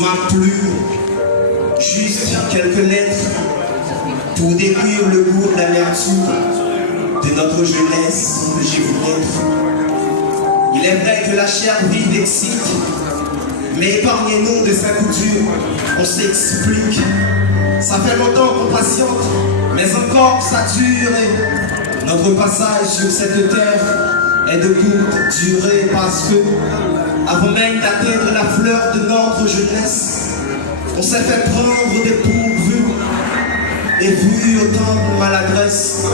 ma plume, juste quelques lettres pour décrire le goût de l'amertume de notre jeunesse que j'ai vu naître. Il est vrai que la chair vive excite, mais épargnez-nous de sa couture, on s'explique. Ça fait longtemps qu'on patiente, mais encore ça dure. Et notre passage sur cette terre est de courte durée parce que, avant même d'atteindre la fleur de notre jeunesse, on s'est fait prendre des pourvus. Et vu autant de maladresse,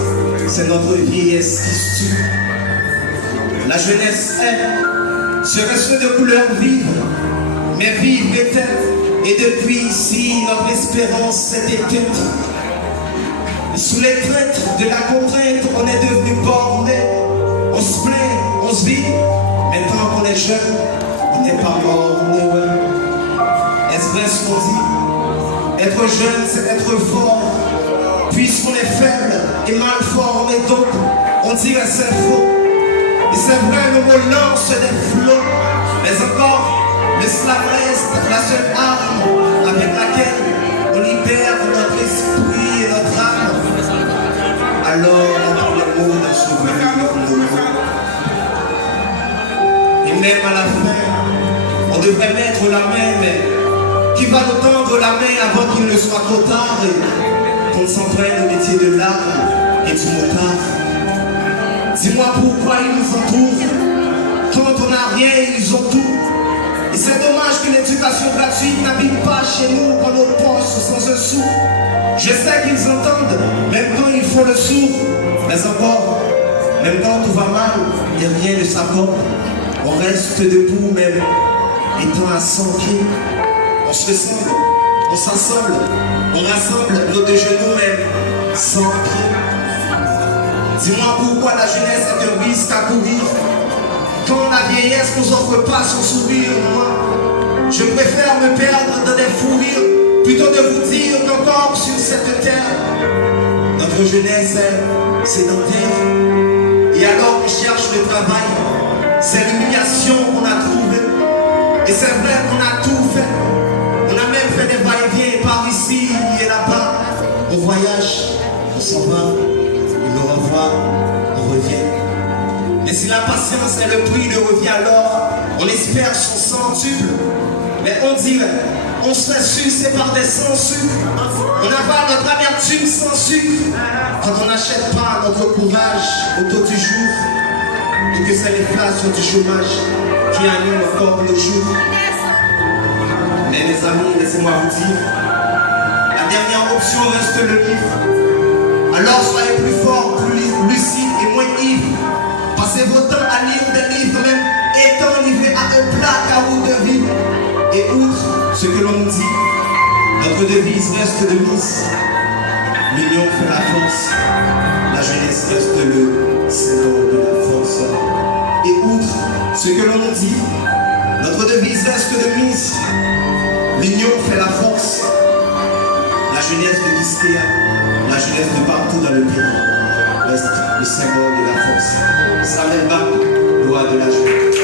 c'est notre vieillesse qui se tue. La jeunesse est, serait-ce de couleur vive, mais vive est-elle. Et depuis ici, notre espérance s'est éteinte. Sous les traites de la contrainte, on est devenu borné. On se plaint, on se vit, mais tant qu'on est jeune, on n'est pas mort, on est ouais. Est-ce vrai ce qu'on dit? Être jeune, c'est être fort. Puisqu'on est faible et mal formé, donc on dirait c'est faux. Et c'est vrai, le mot lance des flots, mais encore, l'esclave reste la seule arme avec laquelle on libère notre esprit et notre âme. Alors, entre les mots de souvenir, nos mots. Et même à la fin, on devrait mettre la main, mais qui va nous tendre la main avant qu'il ne soit trop tard et qu'on s'en prenne au métier de l'arme et du motard. Dis-moi pourquoi ils nous entourent. Quand on n'a rien, ils ont tout. Et c'est dommage que l'éducation gratuite n'habite pas chez nous dans nos poches sans un sou. Je sais qu'ils entendent, même quand il faut le sourd. Mais encore, même quand tout va mal et rien ne s'accorde, on reste debout même, étant à 100 pieds. On se ressemble, on s'assemble, on rassemble nos deux genoux même, sans pied. Dis-moi pourquoi la jeunesse est un risque à courir. Quand la vieillesse nous offre pas son sourire, moi, je préfère me perdre dans des fous rires plutôt de vous dire qu'encore sur cette terre, notre jeunesse est sédentaire. Et alors qu'on cherche le travail, c'est l'humiliation qu'on a trouvée. Et c'est vrai qu'on a tout fait. On a même fait des va-et-vient par ici et là-bas. On voyage, on s'en va, on le revoit, on revient. Mais si la patience est le prix de revient alors, on espère son centuple. Mais on dirait, on se fait sucer par des sans sucre. On avale notre amertume sans sucre. Quand on n'achète pas notre courage au taux du jour, et que c'est l'inflation du chômage qui anime encore nos jours. Mais mes amis, laissez-moi vous dire, la dernière option reste le livre. Alors soyez plus forts, plus lucides et moins ivres. Passez votre temps à lire des livres, même étant livrés à un placard de vie. Et outre ce que l'on dit, notre devise reste de mise. L'union fait la force, la jeunesse reste le symbole de la force. Et outre ce que l'on dit, notre devise reste de mise. L'union fait la force, la jeunesse de Kiskéa, la jeunesse de partout dans le pays reste le symbole de la force. Samuel Bach, loi de la jeunesse.